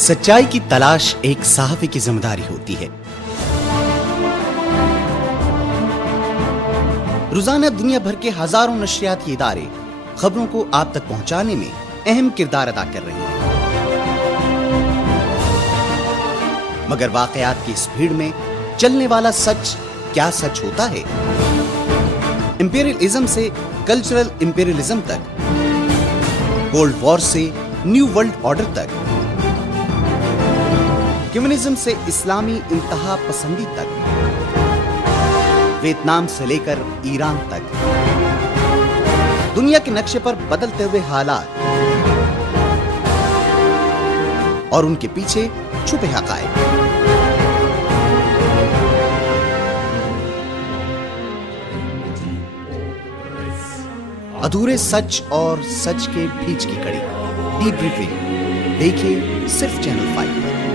सच्चाई की तलाश एक सहाफ़ी की जिम्मेदारी होती है। रोजाना दुनिया भर के हजारों नशरियाती इदारे खबरों को आप तक पहुंचाने में अहम किरदार अदा कर रहे हैं, मगर वाकयात की इस भीड़ में चलने वाला सच क्या सच होता है? इंपीरियलिज्म से कल्चरल इंपीरियलिज्म तक, कोल्ड वॉर से न्यू वर्ल्ड ऑर्डर तक, कम्युनिज्म से इस्लामी इंतहा पसंदी तक, वियतनाम से लेकर ईरान तक, दुनिया के नक्शे पर बदलते हुए हालात और उनके पीछे छुपे हकायक। अधूरे सच और सच के बीच की कड़ी, डीप ब्रीफिंग देखिए सिर्फ चैनल 5 पर।